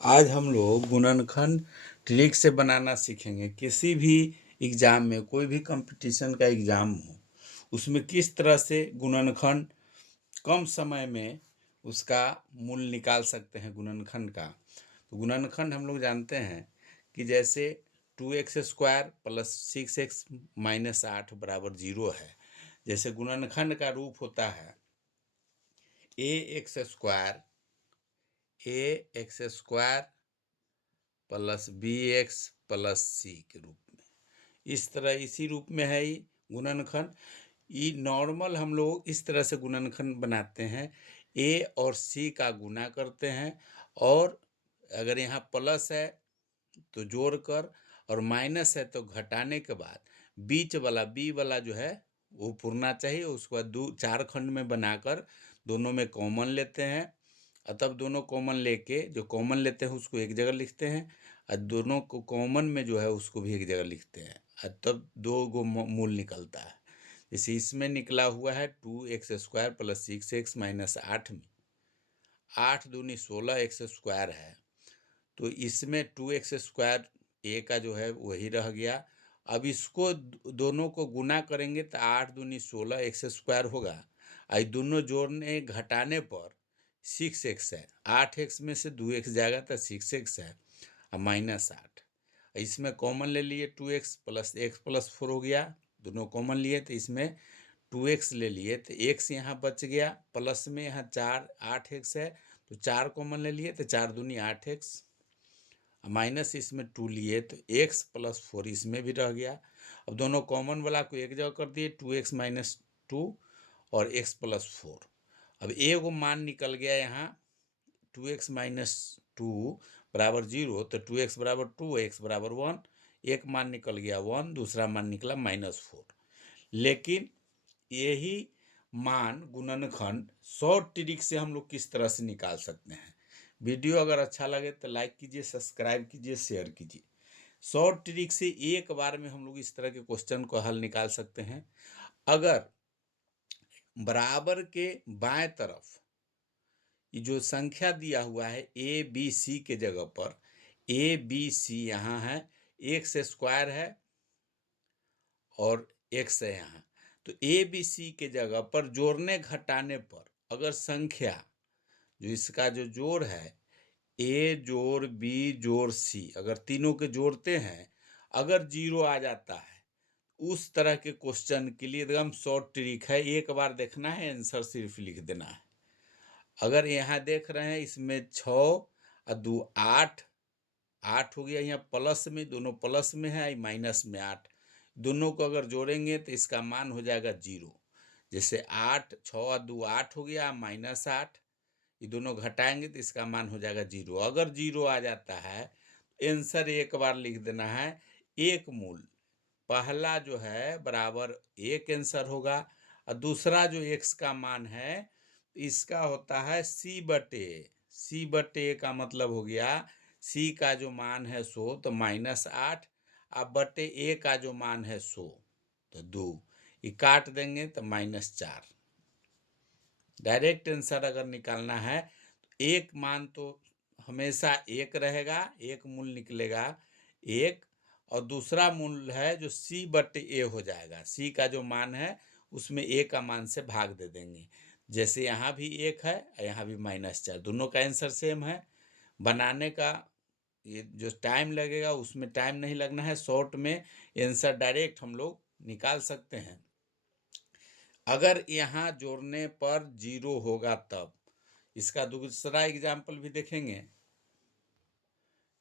आज हम लोग गुणनखंड ट्रिक से बनाना सीखेंगे। किसी भी एग्ज़ाम में, कोई भी कंपटीशन का एग्ज़ाम हो, उसमें किस तरह से गुणनखंड कम समय में उसका मूल निकाल सकते हैं गुणनखंड का। तो गुणनखंड हम लोग जानते हैं कि जैसे 2x² + 6x - 8 = 0 है। जैसे गुणनखंड का रूप होता है ax² + bx + c के रूप में। इस तरह इसी रूप में है ये गुणनखंड। ये नॉर्मल हम लोग इस तरह से गुणनखंड बनाते हैं, a और c का गुना करते हैं, और अगर यहाँ प्लस है तो जोड़कर, और माइनस है तो घटाने के बाद बीच वाला b वाला जो है वो पुरना चाहिए। उसके बाद 4 खंड में बनाकर दोनों में कॉमन लेते हैं, और तब दोनों कॉमन लेके जो कॉमन लेते हैं उसको एक जगह लिखते हैं, और दोनों को कॉमन में जो है उसको भी एक जगह लिखते हैं, और तब 2 गो मूल निकलता है। जैसे इसमें निकला हुआ है 2x² + 6x - 8 में 8 दूनी 16 एक्स स्क्वायर है, तो इसमें 2x² a का जो है वही रह गया। अब इसको दोनों को गुना करेंगे तो 8 दूनी 16 x² होगा, और दोनों जोड़ने घटाने पर 6x है। 8x में से 2x जाएगा तो 6x है, और -8। इसमें कॉमन ले लिए 2x + x + 4 हो गया, दोनों कॉमन लिए तो इसमें 2x ले लिए तो x यहाँ बच गया, प्लस में यहाँ 4 8x है तो 4 कॉमन ले लिए तो 4 दूनी 8x, माइनस इसमें 2 लिए तो x + 4 इसमें भी रह गया। अब दोनों कॉमन वाला को एक जगह कर दिए, 2x - 2 और x + 4। अब एक मान निकल गया यहाँ 2x - 2 = 0, तो 2x = 2, x = 1। एक मान निकल गया 1, दूसरा मान निकला -4। लेकिन यही मान गुणनखंड शॉर्ट ट्रिक से हम लोग किस तरह से निकाल सकते हैं। वीडियो अगर अच्छा लगे तो लाइक कीजिए, सब्सक्राइब कीजिए, शेयर कीजिए। शॉर्ट ट्रिक से एक बार में हम लोग इस तरह के क्वेश्चन को हल निकाल सकते हैं। अगर बराबर के बाएं तरफ ये जो संख्या दिया हुआ है ए बी सी के जगह पर ABC यहाँ है, x² है और x है यहाँ, तो ABC के जगह पर जोड़ने घटाने पर अगर संख्या जो इसका जो जोड़ है a जोड़ b जोड़ c, अगर तीनों के जोड़ते हैं, अगर 0 आ जाता है, उस तरह के क्वेश्चन के लिए एकदम शॉर्ट ट्रिक है। एक बार देखना है, आंसर सिर्फ लिख देना है। अगर यहाँ देख रहे हैं इसमें 6 और 2 8 8 हो गया, यहाँ प्लस में, दोनों प्लस में है, माइनस में 8, दोनों को अगर जोड़ेंगे तो इसका मान हो जाएगा 0। जैसे 8 6 और 2 8 हो गया, -8, ये दोनों घटाएंगे तो इसका मान हो जाएगा 0। अगर 0 आ जाता है आंसर एक बार लिख देना है। एक मूल पहला जो है बराबर एक आंसर होगा, और दूसरा जो x का मान है इसका होता है c/a का मतलब हो गया c का जो मान है 100 तो -8, अब बटे a का जो मान है 100 तो 2, ये काट देंगे तो -4। डायरेक्ट आंसर अगर निकालना है तो एक मान तो हमेशा एक रहेगा, एक मूल निकलेगा एक, और दूसरा मूल है जो c/a हो जाएगा। c का जो मान है उसमें a का मान से भाग दे देंगे। जैसे यहाँ भी एक है, यहाँ भी -4, दोनों का आंसर सेम है। बनाने का ये जो टाइम लगेगा उसमें टाइम नहीं लगना है, शॉर्ट में आंसर डायरेक्ट हम लोग निकाल सकते हैं। अगर यहाँ जोड़ने पर 0 होगा तब इसका दूसरा एग्जाम्पल भी देखेंगे,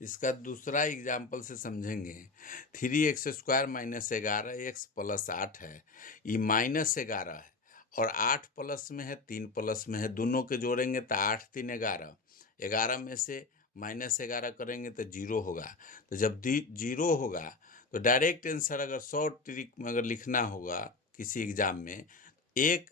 इसका दूसरा एग्जाम्पल से समझेंगे। 3x² - 11x + 8 है, ये -11 है, और 8 प्लस में है 3 प्लस में है, दोनों के जोड़ेंगे तो 8 3 11, 11 में से -11 करेंगे तो 0 होगा। तो जब 0 होगा तो डायरेक्ट आंसर अगर शॉर्ट ट्रिक में अगर लिखना होगा किसी एग्जाम में, एक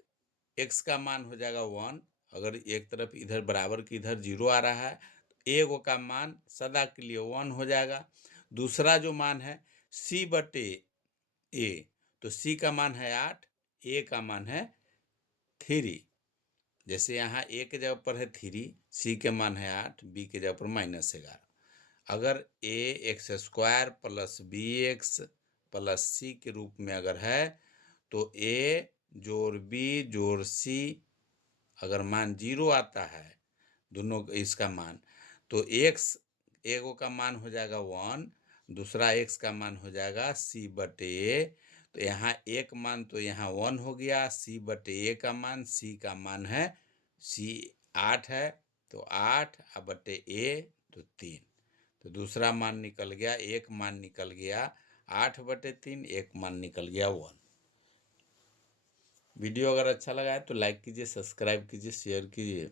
x का मान हो जाएगा 1, अगर एक तरफ इधर बराबर की इधर 0 आ रहा है तो एक का मान सदा के लिए 1 हो जाएगा। दूसरा जो मान है c/a, तो c का मान है 8, a का मान है 3, जैसे यहाँ ए के जगह पर है 3, सी के मान है 8, बी के जगह पर -11। अगर a x square plus b x plus c के रूप में अगर है तो ए जोड़ बी जोड़ सी अगर मान 0 आता है दोनों इसका मान, तो एक्स एगो का मान हो जाएगा 1, दूसरा एक्स का मान हो जाएगा सी बटे ए। तो यहाँ ए का मान तो यहाँ 1 हो गया, सी बटे ए का मान, सी का मान है सी 8 है, तो 8 बटे ए तो 3। तो दूसरा मान निकल गया, एक मान निकल गया 8/3, एक मान निकल गया 1। वीडियो अगर अच्छा लगा है तो लाइक कीजिए, सब्सक्राइब कीजिए, शेयर कीजिए।